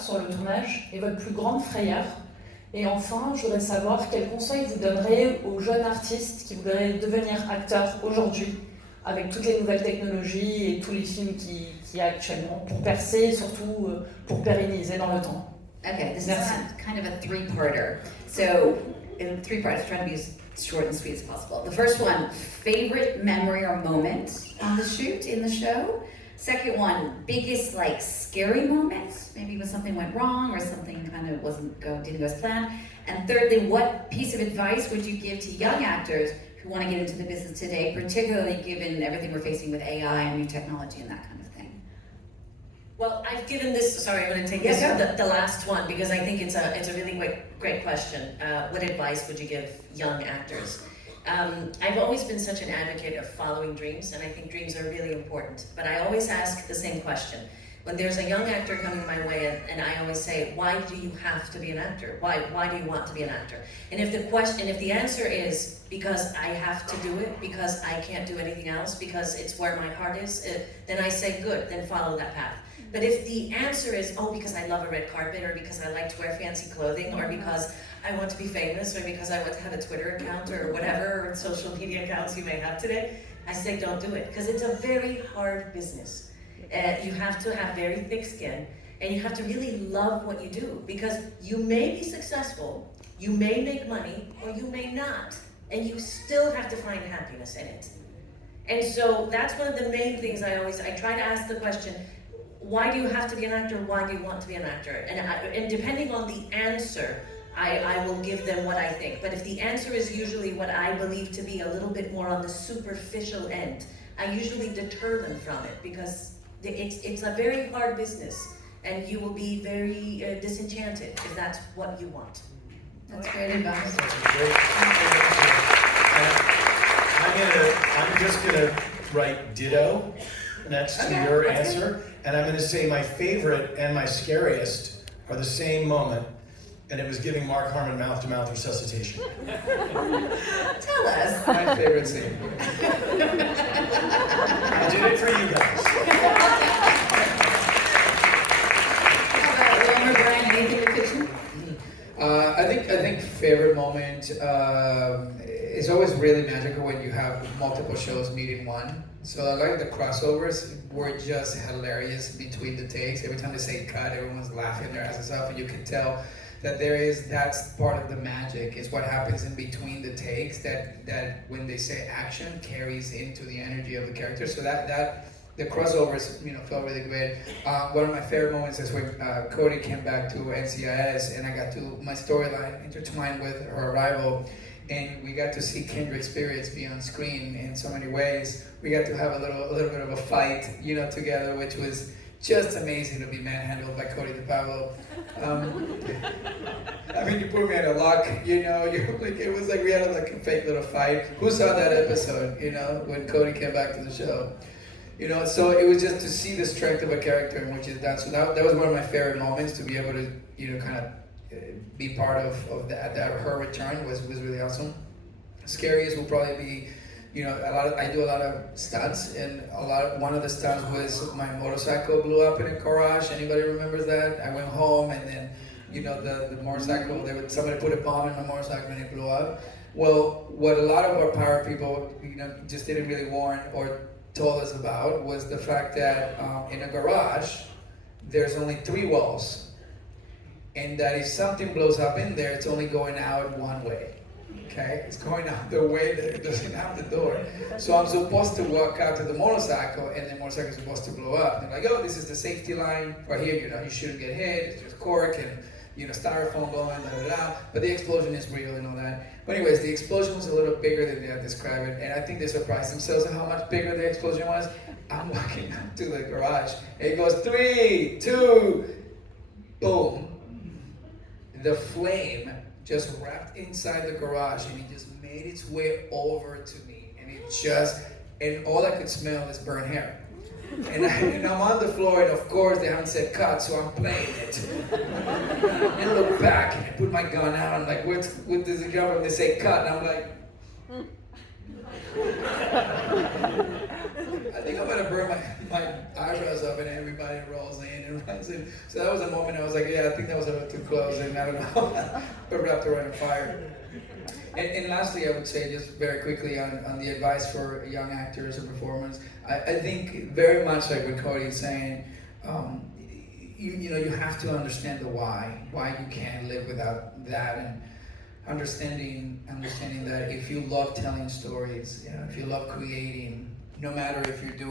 sur le tournage et votre plus grande frayeur? Et enfin, je voudrais savoir quels conseils vous donnerez aux jeunes artistes qui voudraient devenir acteurs aujourd'hui, avec toutes les nouvelles technologies et tous les films qu'il y a actuellement, pour percer et surtout pour pérenniser dans le temps. Okay, this Merci. is kind of a three-parter. So, in three parts, trying to be as short and sweet as possible. The first one, favorite memory or moment on the shoot, in the show. Second one, biggest like scary moments, maybe when something went wrong or something kind of didn't go as planned. And thirdly, what piece of advice would you give to young actors who want to get into the business today, particularly given everything we're facing with AI and new technology and that kind of thing? Well, I've given this, sorry, I'm going to take this, the last one, because I think it's a really great question. What advice would you give young actors? I've always been such an advocate of following dreams, and I think dreams are really important. But I always ask the same question. When there's a young actor coming my way, and I always say, why do you have to be an actor? Why do you want to be an actor? And if the answer is, because I have to do it, because I can't do anything else, because it's where my heart is, then I say, good, then follow that path. But if the answer is, oh, because I love a red carpet, or because I like to wear fancy clothing, or because I want to be famous, or because I want to have a Twitter account, or whatever or social media accounts you may have today, I say don't do it, because it's a very hard business. You have to have very thick skin, and you have to really love what you do, because you may be successful, you may make money, or you may not, and you still have to find happiness in it. And so that's one of the main things I try to ask the question, why do you have to be an actor? Why do you want to be an actor? And depending on the answer, I will give them what I think. But if the answer is usually what I believe to be a little bit more on the superficial end, I usually deter them from it, because it's a very hard business, and you will be very disenchanted if that's what you want. That's great advice. I'm just gonna write ditto next to your answer, and I'm gonna say my favorite and my scariest are the same moment, and it was giving Mark Harmon mouth-to-mouth resuscitation. Tell us. My favorite scene. I did it for you guys. How about Wilmer, Brian, anything in the kitchen? I think favorite moment is always really magical when you have multiple shows meet in one. So I like the crossovers were just hilarious between the takes. Every time they say cut, everyone's laughing their asses off, and you can tell that that's part of the magic, is what happens in between the takes that when they say action carries into the energy of the character. So that the crossovers, felt really great. One of my favorite moments is when Cody came back to Ncis, and I got to my storyline intertwined with her arrival, and we got to see kindred spirits be on screen in so many ways. We got to have a little bit of a fight, together, which was just amazing to be manhandled by Cody DePaolo. I mean, you put me in a lock, it was like we had a fake little fight. Who saw that episode, when Cody came back to the show? So it was just to see the strength of a character and which is that. So that was one of my favorite moments, to be able to, kind of be part of that her return was really awesome. Scariest will probably be, I do a lot of stunts, and one of the stunts was my motorcycle blew up in a garage. Anybody remembers that? I went home, and then, the motorcycle, somebody put a bomb in my motorcycle and it blew up. Well, what a lot of our power people, just didn't really warn or told us about was the fact that in a garage, there's only 3 walls. And that if something blows up in there, it's only going out one way. Okay? It's going out the way that it doesn't have the door. So I'm supposed to walk out to the motorcycle, and the motorcycle is supposed to blow up. They're like, oh, this is the safety line. Or here, you shouldn't get hit. It's just cork and, styrofoam blowing, da-da-da. But the explosion is real and all that. But anyways, the explosion was a little bigger than they had described it. And I think they surprised themselves at how much bigger the explosion was. I'm walking up to the garage. And it goes 3, 2, boom. The flame just wrapped inside the garage, and it just made its way over to me, and all I could smell is burnt hair. And I'm on the floor, and of course they haven't said cut, so I'm playing it. And I look back, and I put my gun out, I'm like, what does the government, they say cut, and I'm like, I think I'm gonna burn my eyebrows up, and everybody rolls in, and memorizing. So that was a moment I was like, yeah, I think that was a bit too close, and I don't know, but wrapped around a fire. And lastly, I would say just very quickly on the advice for young actors or performers. I think very much like what Cody is saying. You have to understand the why you can't live without that, and understanding that if you love telling stories, if you love creating, no matter if you're doing